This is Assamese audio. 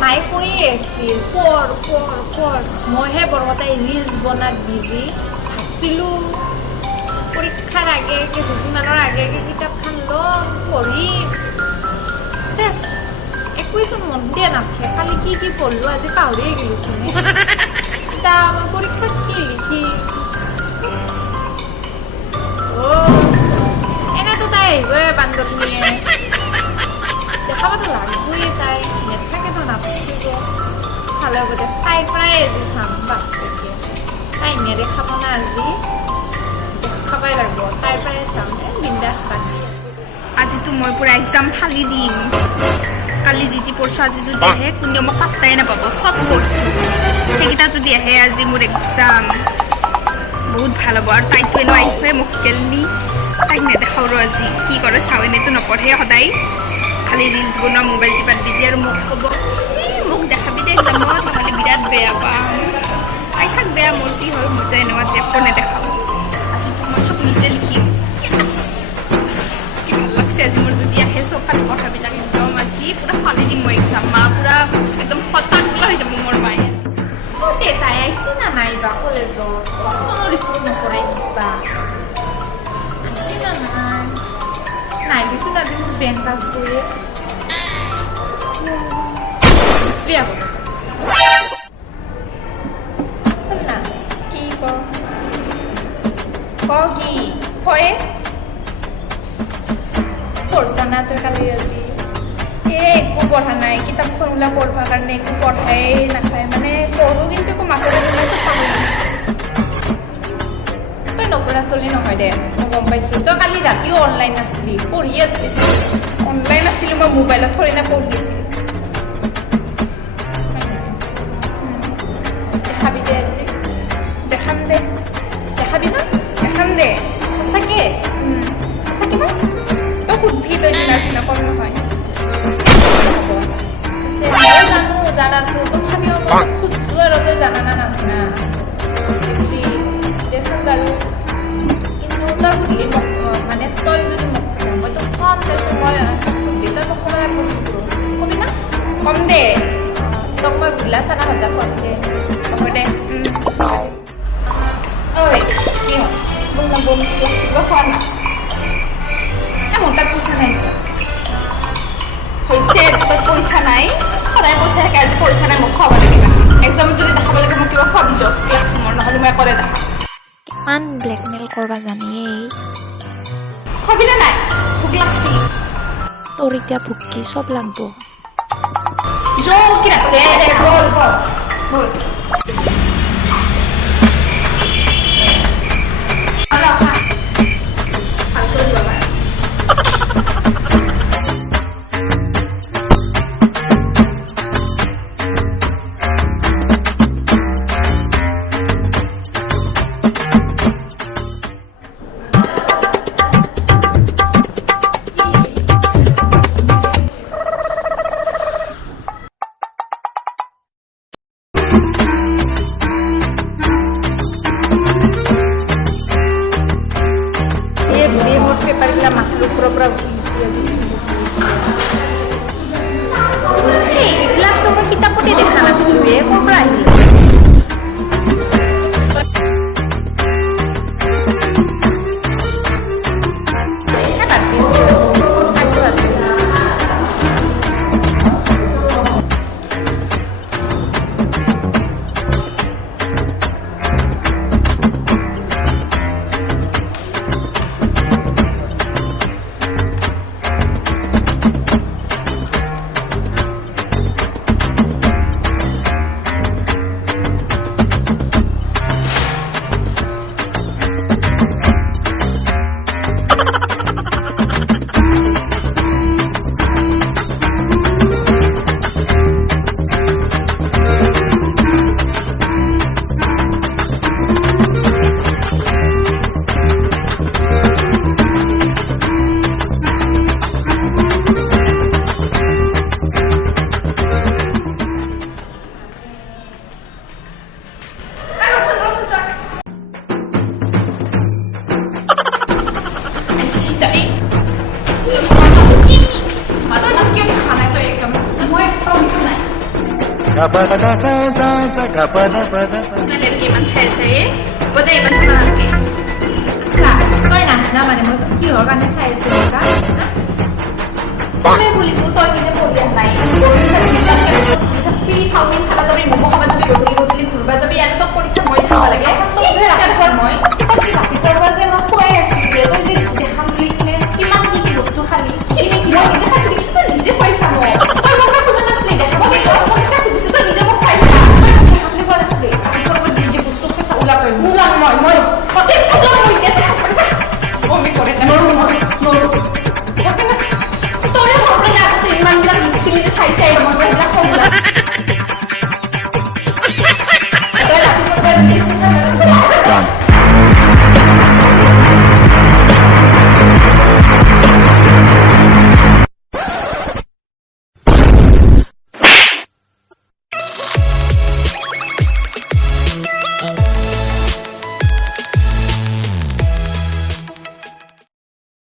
মাই কৈয়ে আছিল পঢ় মইহে বৰকটাই ৰিলছ বনাত বিজি ভাবছিলো পৰীক্ষাৰ আগে দুদিনমানৰ আগে কিতাপখন ল'ম পঢ়িম চেছ একোচোন মন দিয়ে নাথাকে খালি কি পঢ়লো আজি পাহৰিয়ে গেলোচোন তা মই পৰীক্ষাত কি লিখিম এনেতো তাই আহিবই বান্দৰখিনিয়ে দেখাবতো লাগবই তাই নেথাকেতো নাথাকিব ভালে হ'ব দে তাইৰ পৰাই আজি চাম বাপেকে তাই নেদেখাব না আজি দেখাবই লাগিব তাইৰ পৰাই চাম বিন্দাছ বান্ধি আজিতো মই পুৰা এক্সাম ফালি দিম কালি যি পঢ়ছো আজি যদি আহে কোনেও মোক পাত্তাই নাপাব চব পঢ়ছো সেইকেইটা যদি আহে আজি মোৰ এক্সাম বহুত ভাল হ'ব আৰু তাইতো এনেও আহিবই মোক কেলনি তাইক নেদেখাওঁ ৰ আজি কি কৰে চাওঁ এনেইতো নপঢ়ে সদায় খালি ৰিলছ বনোৱা মোবাইল টিপাত বিজি আৰু মোক ক'ব মোক দেখাবি দে এক্সামত নহ'লে বিৰাট বেয়া পাম তাই থাক বেয়া মোৰ কি হ'ল মইতো এনেকুৱা জেপটো নেদেখাওঁ আজিতো মই চব নিজে লিখিম কি ভাল লাগছে আজি মোৰ যদি আহে চব খালি কথাবিলাক একদম আজি পুৰা ফালি দিম মই এক্সাম মা পুৰা একদম হতাশা হৈ যাব মোৰ মায়ে দে তাই আহিছে না নাইবা কলেজত ফোন ৰিচিভ নকৰে কিবা আহিছে না নাই দিছোন আজি মোৰ বেংক পাছবইয়ে বিশ্ৰী আকৌ না কি কি কয়ে পঢ়ছা না তই কালি আজি একো পঢ়া নাই কিতাপখন ওলা পঢ়িবৰ কাৰণে একো পঢ়াই নাখায় মানে পঢ়ো কিন্তু একো মাতৰে নোলাই চব পাহৰি গৈছোঁ তই নপঢ়া চলি নহয় দে মই গম পাইছোঁ তই কালি ৰাতিও অনলাইন আছিলি পঢ়ি আছিলি অনলাইন আছিলি মই মোবাইলত থৰি না পঢ়ি আছিলোঁ দেখাবি দে আজি দেখাবি ন দেখাম দে সঁচাকে ন তই সুধবি তই দিনা কম নহয় জানাতো তথাপিও মই খুদছো আৰু তই জানা না নাজানা বুলি দেচোন বাৰু কিন্তু তই সুধিলে মোক মানে তই যদি মোক মই তোক কম দেচোন মই সুধি তই মোক ক'ব লাগিব কিন্তু কবি না কম দে তোক মই গোল্লা চানা ভাজা কম দে হ'ব দে ঐ কি হ'ল বম ক্লাছিক খোৱা না মোৰ তাত পইচা নাই হৈছে তোৰ পইচা নাই সদায় পইচা থাকে আজি পইচা নাই মোক খুৱাব লাগিব এক্সামত যদি দেখাব লাগে মোক কিবা খুৱাবি যাওক ক্লাছ মোৰ নহ'লে মই অকলে দেখাম কিমান ব্লেকমেইল কৰবা জানিয়েই খুৱাবি নে নাই ভোক লাগছি তোৰ এতিয়া ভোক কি চব লাগব কি দে বল এনেকে ইমান চাই চাই গোটেই ইমান চাব নালাগে আচ্ছা তই নাচনা মানে মই তোক কিহৰ কাৰণে চাই আছো এনেকা বুলি তই নিজে পঢ়ি আছ নাই চাওমিন খাবা যাবি ম'ম' খাবা যাবি গধূলি ঘূৰবা যাবি আৰু তোক পৰীক্ষা মই খাব লাগে